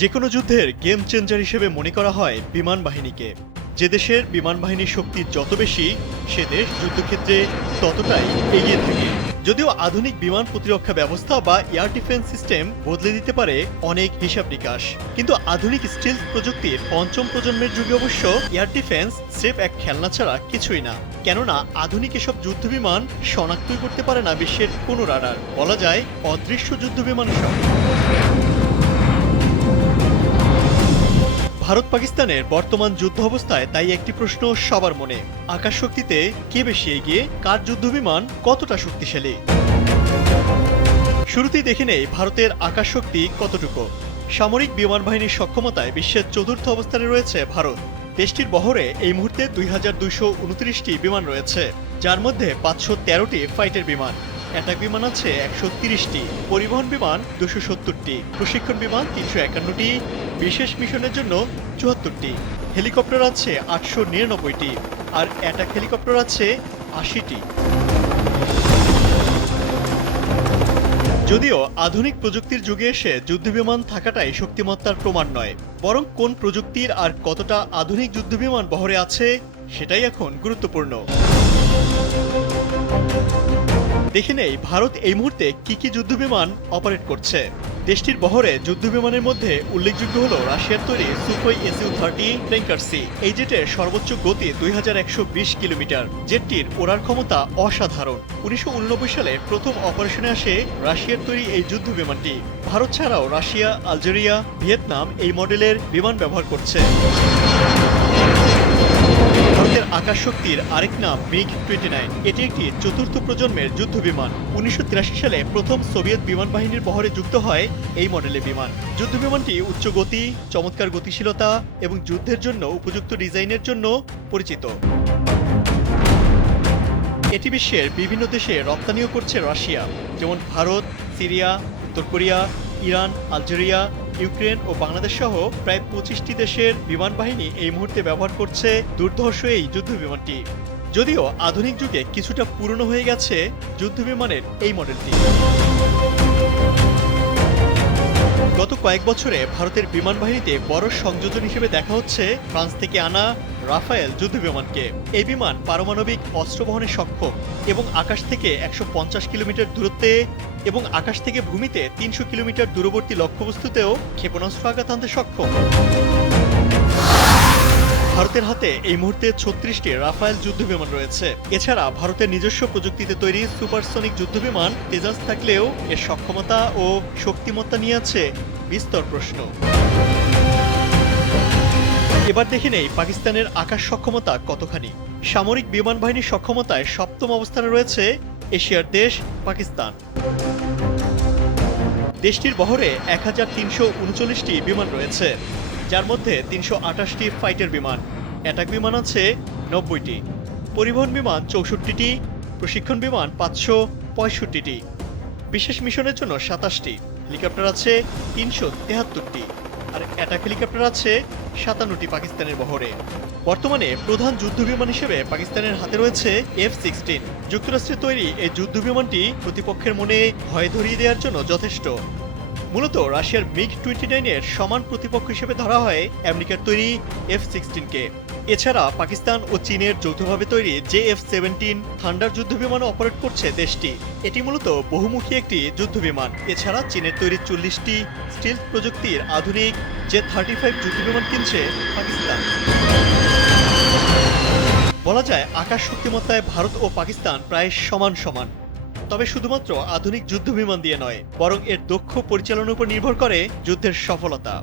যেকোনো যুদ্ধের game changer হিসেবে মনে করা হয় বিমান বাহিনীকে। যে দেশের বিমান বাহিনীর শক্তি যত বেশি, সে দেশ যুদ্ধক্ষেত্রে ততটাই এগিয়ে থাকে। যদিও আধুনিক বিমান প্রতিরক্ষা ব্যবস্থা বা এয়ার ডিফেন্স সিস্টেম বদলে দিতে পারে অনেক হিসাব নিকাশ, কিন্তু আধুনিক স্টিলথ প্রযুক্তির পঞ্চম প্রজন্মের যুগে অবশ্য এয়ার ডিফেন্স স্রেফ এক খেলনা ছাড়া কিছুই না। কেননা আধুনিক এসব যুদ্ধবিমান শনাক্তই করতে পারে না বিশ্বের কোনো রাডার। বলা যায় অদৃশ্য যুদ্ধবিমান সব। ভারত পাকিস্তানের বর্তমান যুদ্ধ অবস্থায় তাই একটি প্রশ্ন সবার মনে, আকাশ শক্তিতে কে বেশি এগিয়ে, কার যুদ্ধবিমান কতটা শক্তিশালী। শুরুতেই দেখে নেই ভারতের আকাশ শক্তি কতটুকু। সামরিক বিমান বাহিনীর সক্ষমতায় বিশ্বের চতুর্থ অবস্থানে রয়েছে ভারত। দেশটির বহরে এই মুহূর্তে 2229টি বিমান রয়েছে, যার মধ্যে 513টি ফাইটার বিমান, অ্যাটাক বিমান আছে 130টি, পরিবহন বিমান 270টি, প্রশিক্ষণ বিমান 351টি, বিশেষ মিশনের জন্য 74টি, হেলিকপ্টার আছে 899টি, আর অ্যাটাক হেলিকপ্টার আছে 80টি। যদিও আধুনিক প্রযুক্তির যুগে এসে যুদ্ধবিমান থাকাটাই শক্তিমত্তার প্রমাণ নয়, বরং কোন প্রযুক্তির আর কতটা আধুনিক যুদ্ধবিমান বহরে আছে সেটাই এখন গুরুত্বপূর্ণ। দেখে নেই ভারত এই মুহূর্তে কি কি যুদ্ধবিমান অপারেট করছে। দেশটির বহরে যুদ্ধবিমানের মধ্যে উল্লেখযোগ্য হল রাশিয়ার তৈরি সুখোই Su-30 ট্যাঙ্কার সি। এই জেটের সর্বোচ্চ গতি 2120 কিলোমিটার। জেটটির ওড়ার ক্ষমতা অসাধারণ। 1989 সালে প্রথম অপারেশনে আসে রাশিয়ার তৈরি এই যুদ্ধবিমানটি। ভারত ছাড়াও রাশিয়া, আলজেরিয়া, ভিয়েতনাম এই মডেলের বিমান ব্যবহার করছে। ভারতের আকাশ শক্তির আরেক নাম MiG-29। এটি একটি চতুর্থ প্রজন্মের যুদ্ধবিমান। 1983 সালে প্রথম সোভিয়েত বিমান বাহিনীর বহরে যুক্ত হয় এই মডেলের বিমান। যুদ্ধবিমানটি উচ্চ গতি, চমৎকার গতিশীলতা এবং যুদ্ধের জন্য উপযুক্ত ডিজাইনের জন্য পরিচিত। এটি বিশ্বের বিভিন্ন দেশে রপ্তানিও করছে রাশিয়া, যেমন ভারত, সিরিয়া, উত্তর কোরিয়া, ইরান, আলজেরিয়া, ইউক্রেন ও বাংলাদেশ সহ প্রায় 25টি দেশের বিমান বাহিনী এই মুহূর্তে ব্যবহার করছে দুর্ধর্ষ এই যুদ্ধবিমানটি। যদিও আধুনিক যুগে কিছুটা পুরনো হয়ে গেছে যুদ্ধবিমানের এই মডেলটি। গত কয়েক বছরে ভারতের বিমান বাহিনীতে বড় সংযোজন হিসেবে দেখা হচ্ছে ফ্রান্স থেকে আনা রাফায়েল যুদ্ধবিমানকে। এই বিমান পারমাণবিক অস্ত্র বহনে সক্ষম এবং আকাশ থেকে 150 কিলোমিটার দূরত্বে এবং আকাশ থেকে ভূমিতে 300 কিলোমিটার দূরবর্তী লক্ষ্যবস্তুতেও ক্ষেপণাস্ত্র আঘাত আনতে সক্ষম। ভারতের হাতে এই মুহূর্তে 36টি রাফায়েল যুদ্ধবিমান রয়েছে। এছাড়া ভারতের নিজস্ব প্রযুক্তিতে তৈরি সুপারসনিক যুদ্ধবিমান তেজাস থাকলেও এর সক্ষমতা ও শক্তিমত্তা নিয়ে আছে বিস্তর প্রশ্ন। এবার দেখে নেই পাকিস্তানের আকাশ সক্ষমতা কতখানি। সামরিক বিমান বাহিনীর সক্ষমতায় সপ্তম অবস্থানে রয়েছে এশিয়ার দেশ পাকিস্তান। দেশটির বহরে 1339টি বিমান রয়েছে, যার মধ্যে 328টি ফাইটার বিমান, অ্যাটাক বিমান আছে 90টি, পরিবহন বিমান 64টি, প্রশিক্ষণ বিমান 565টি, বিশেষ মিশনের জন্য 27টি, হেলিকপ্টার আছে 373টি, আর অ্যাটাক হেলিকপ্টার আছে 57টি পাকিস্তানের বহরে। বর্তমানে প্রধান যুদ্ধবিমান হিসেবে পাকিস্তানের হাতে রয়েছে F-16। যুক্তরাষ্ট্রের তৈরি এই যুদ্ধবিমানটি প্রতিপক্ষের মনে ভয় ধরিয়ে দেওয়ার জন্য যথেষ্ট। মূলত রাশিয়ার MiG-29-এর সমান প্রতিপক্ষ হিসেবে ধরা হয় আমেরিকার তৈরি F-16কে। এছাড়া পাকিস্তান ও চীনের যৌথভাবে তৈরি JF-17 থান্ডার যুদ্ধবিমানও অপারেট করছে দেশটি। এটি মূলত বহুমুখী একটি যুদ্ধবিমান। এছাড়া চীনের তৈরি 40টি স্টিলথ প্রযুক্তির আধুনিক J-35 যুদ্ধবিমান কিনছে পাকিস্তান। বলা যায় আকাশ শক্তিমত্তায় ভারত ও পাকিস্তান প্রায় সমান সমান। তবে শুধুমাত্র আধুনিক যুদ্ধবিমান দিয়ে নয়, বরং এর দক্ষ পরিচালনার উপর নির্ভর করে যুদ্ধের সফলতা।